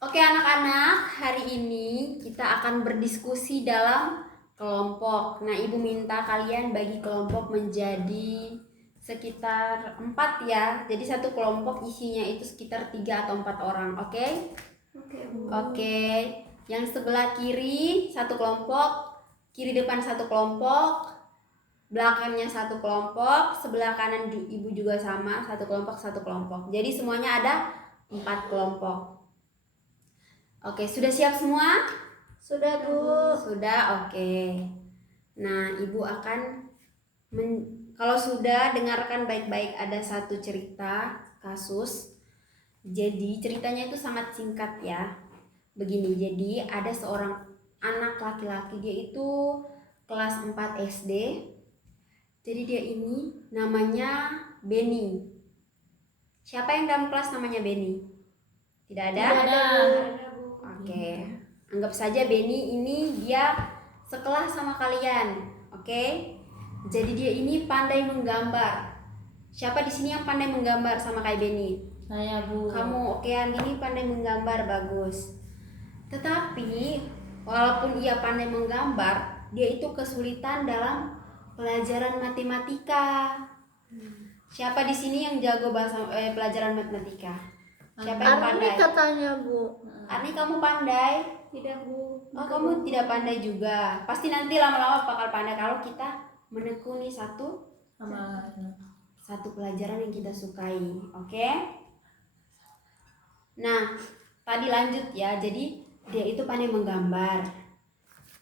Oke anak-anak, hari ini kita akan berdiskusi dalam kelompok. Nah, Ibu minta kalian bagi kelompok menjadi sekitar 4 ya. Jadi satu kelompok isinya itu sekitar 3 atau 4 orang, oke? Oke. Yang sebelah kiri satu kelompok, kiri depan satu kelompok, belakangnya satu kelompok, sebelah kanan Ibu juga sama, satu kelompok. Jadi semuanya ada 4 kelompok. Oke, sudah siap semua? Sudah, Bu. Sudah, oke. Nah, Ibu akan kalau sudah, dengarkan baik-baik, ada satu cerita kasus. Jadi ceritanya itu sangat singkat ya. Begini, jadi ada seorang anak laki-laki, dia itu kelas 4 SD. Jadi dia ini namanya Benny. Siapa yang dalam kelas namanya Benny? Tidak ada? Tidak ada. Oke. Anggap saja Benny ini dia sekelas sama kalian. Oke. Jadi dia ini pandai menggambar. Siapa di sini yang pandai menggambar sama kayak Benny? Saya, Bu. Kamu, oke, Andini pandai menggambar, bagus. Tetapi walaupun ia pandai menggambar, dia itu kesulitan dalam pelajaran matematika. Siapa di sini yang jago pelajaran matematika? Siapa yang pandai? Arni katanya, Bu. Arni, kamu pandai? Tidak, Bu. Oh, kamu tidak pandai juga. Pasti nanti lama-lama bakal pandai kalau kita menekuni satu pelajaran yang kita sukai. Oke? Nah, tadi lanjut ya. Jadi dia itu pandai menggambar,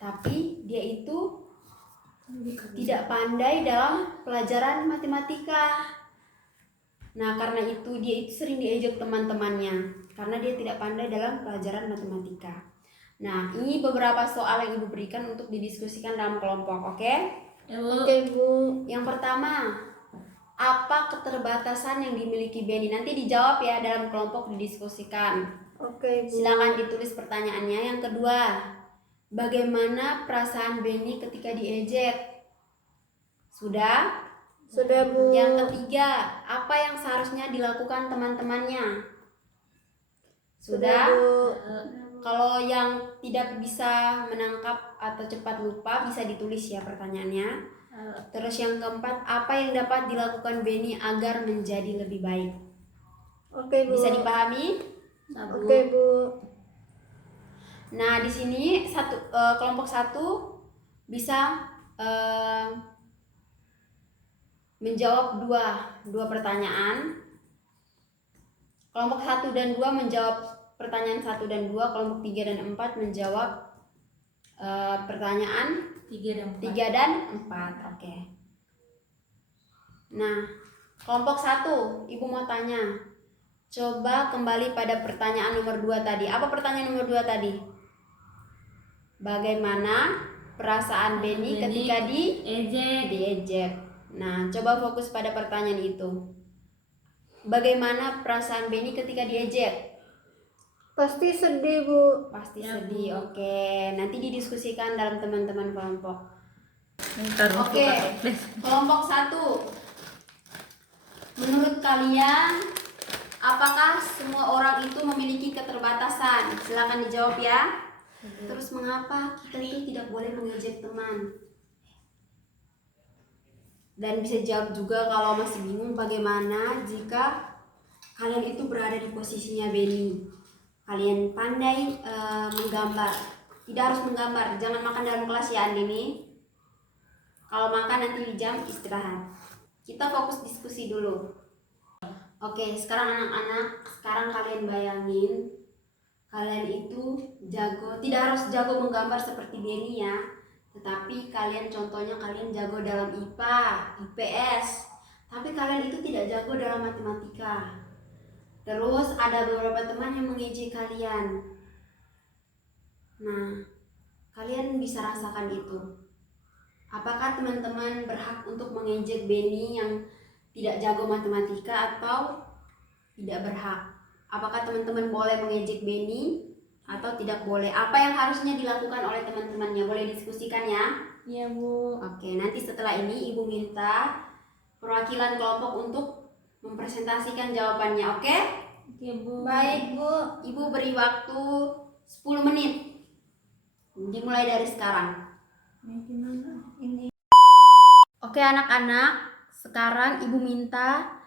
tapi dia itu tidak pandai dalam pelajaran matematika. Nah, karena itu dia itu sering diejek teman-temannya karena dia tidak pandai dalam pelajaran matematika. Nah, ini beberapa soal yang Ibu berikan untuk didiskusikan dalam kelompok, oke? Oke, Bu. Yang pertama, apa keterbatasan yang dimiliki Benny? Nanti dijawab ya dalam kelompok, didiskusikan. Oke, Bu. Silakan ditulis pertanyaannya. Yang kedua, bagaimana perasaan Benny ketika diejek? Sudah? Sudah, Bu. Yang ketiga, apa yang seharusnya dilakukan teman-temannya? Sudah? Bu. Kalau yang tidak bisa menangkap atau cepat lupa bisa ditulis ya pertanyaannya. Terus yang keempat, apa yang dapat dilakukan Benny agar menjadi lebih baik? Oke, Bu. Bisa dipahami? Oke, Bu. Nah, di sini kelompok 1 bisa menjawab dua pertanyaan. Kelompok 1 dan 2 menjawab pertanyaan 1 dan 2, kelompok 3 dan 4 menjawab pertanyaan 3 dan 4. Oke. Nah, kelompok 1, Ibu mau tanya. Coba kembali pada pertanyaan nomor 2 tadi. Apa pertanyaan nomor 2 tadi? Bagaimana perasaan Benny ketika diejek? Nah, coba fokus pada pertanyaan itu. Bagaimana perasaan Benny ketika diejek? Pasti sedih, Bu. Pasti sedih. Bu. Oke, nanti didiskusikan dalam teman-teman kelompok. Oke, kelompok 1. Menurut kalian, apakah semua orang itu memiliki keterbatasan? Silakan dijawab ya. Terus mengapa kita itu tidak boleh mengejek teman? Dan bisa jawab juga kalau masih bingung bagaimana jika kalian itu berada di posisinya Benny. Kalian pandai menggambar. Tidak harus menggambar, jangan makan dalam kelas ya Andini. Kalau makan nanti di jam istirahat. Kita fokus diskusi dulu. Oke, sekarang anak-anak, sekarang kalian bayangin kalian itu jago, tidak harus jago menggambar seperti Benny ya, tetapi kalian contohnya kalian jago dalam IPA, IPS, tapi kalian itu tidak jago dalam matematika. Terus ada beberapa teman yang mengejek kalian. Nah, kalian bisa rasakan itu. Apakah teman-teman berhak untuk mengejek Benny yang tidak jago matematika atau tidak berhak? Apakah teman-teman boleh mengejek Benny atau tidak boleh? Apa yang harusnya dilakukan oleh teman-temannya? Boleh diskusikan ya? Iya, Bu. Oke, nanti setelah ini Ibu minta perwakilan kelompok untuk mempresentasikan jawabannya, oke? Oke, Bu. Baik, Bu. Ibu beri waktu 10 menit. Dimulai dari sekarang. Ini gimana? Ini. Oke, anak-anak. Sekarang Ibu minta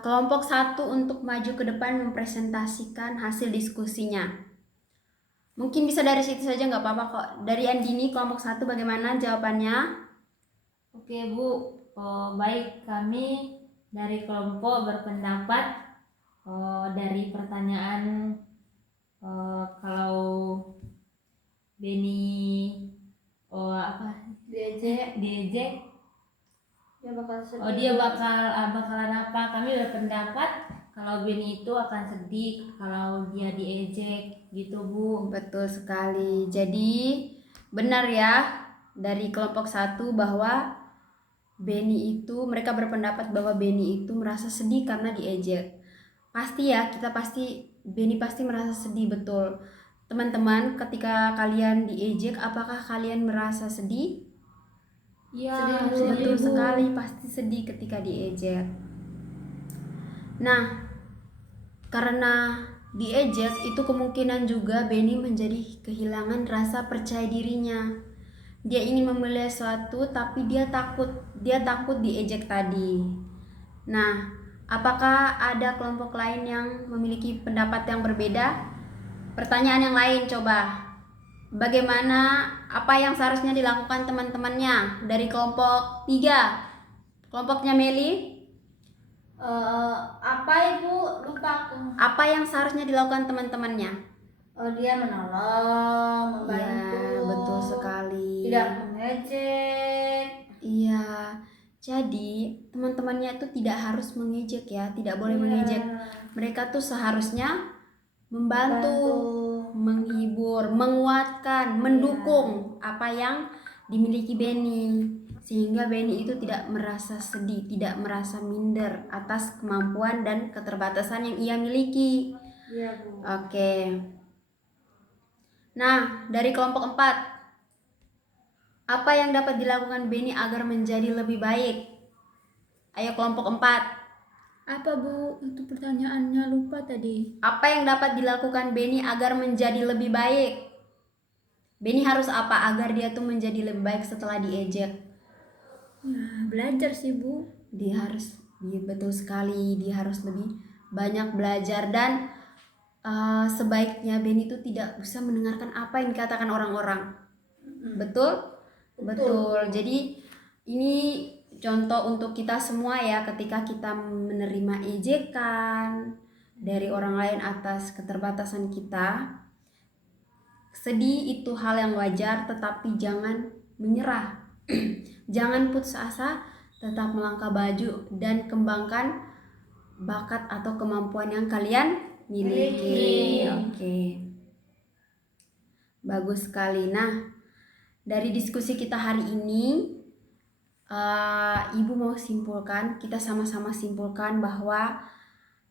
kelompok 1 untuk maju ke depan mempresentasikan hasil diskusinya. Mungkin bisa dari situ saja, nggak apa-apa kok. Dari Andini, kelompok 1 bagaimana jawabannya? Oke, Bu. Baik, kami dari kelompok berpendapat dari pertanyaan kalau Beni diejek dia bakalan apa, kami berpendapat kalau Beni itu akan sedih kalau dia diejek gitu, Bu. Betul sekali. Jadi benar ya dari kelompok 1 bahwa mereka berpendapat bahwa Beni itu merasa sedih karena diejek. Pasti ya, Beni pasti merasa sedih, betul. Teman-teman, ketika kalian diejek, apakah kalian merasa sedih? Iya, Betul sekali, pasti sedih ketika diejek. Nah, karena diejek itu kemungkinan juga Beni menjadi kehilangan rasa percaya dirinya. Dia ingin memulai sesuatu tapi dia takut diejek tadi. Nah, apakah ada kelompok lain yang memiliki pendapat yang berbeda? Pertanyaan yang lain coba. Bagaimana, apa yang seharusnya dilakukan teman-temannya dari kelompok 3? Kelompoknya Meli? Apa Ibu? Lupa aku. Apa yang seharusnya dilakukan teman-temannya? Dia menolong, membantu. Iya, betul sekali. Tidak mengejek. Iya. Jadi, teman-temannya itu tidak harus mengejek ya, tidak boleh mengejek. Mereka tuh seharusnya membantu, menghibur, menguatkan, mendukung apa yang dimiliki Beni, sehingga Beni itu tidak merasa sedih, tidak merasa minder atas kemampuan dan keterbatasan yang ia miliki. Iya, Bu. Oke. Nah, dari kelompok 4, apa yang dapat dilakukan Beni agar menjadi lebih baik? Ayo kelompok 4. Apa, Bu? Itu pertanyaannya lupa tadi. Apa yang dapat dilakukan Beni agar menjadi lebih baik? Beni harus apa agar dia tuh menjadi lebih baik setelah diejek? Ya, belajar sih, Bu. Betul sekali, dia harus lebih banyak belajar dan sebaiknya Beni itu tidak usah mendengarkan apa yang dikatakan orang-orang. Betul? Betul. Jadi ini contoh untuk kita semua ya, ketika kita menerima ejekan dari orang lain atas keterbatasan kita. Sedih itu hal yang wajar, tetapi jangan menyerah. Jangan putus asa, tetap melangkah maju dan kembangkan bakat atau kemampuan yang kalian miliki. Oke. Bagus sekali. Nah, dari diskusi kita hari ini, Ibu mau simpulkan, kita sama-sama simpulkan bahwa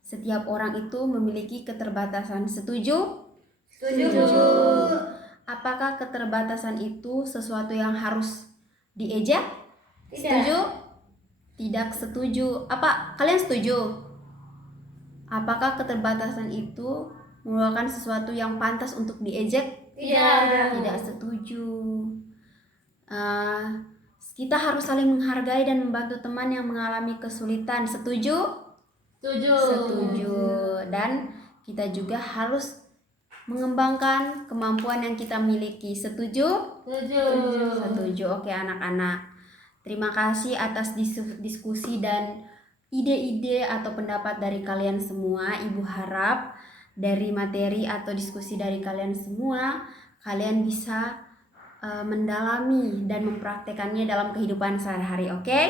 setiap orang itu memiliki keterbatasan. Setuju? Setuju. Apakah keterbatasan itu sesuatu yang harus diejek? Tidak. Setuju? Tidak setuju. Apa kalian setuju? Apakah keterbatasan itu merupakan sesuatu yang pantas untuk diejek? Tidak. Tidak setuju. Kita harus saling menghargai dan membantu teman yang mengalami kesulitan. Setuju? Setuju. Dan kita juga harus mengembangkan kemampuan yang kita miliki. Setuju? Setuju. Oke anak-anak. Terima kasih atas diskusi dan ide-ide atau pendapat dari kalian semua. Ibu harap dari materi atau diskusi dari kalian semua, kalian bisa mendalami dan mempraktekannya dalam kehidupan sehari-hari. Oke?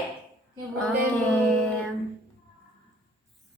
Oke, Bu.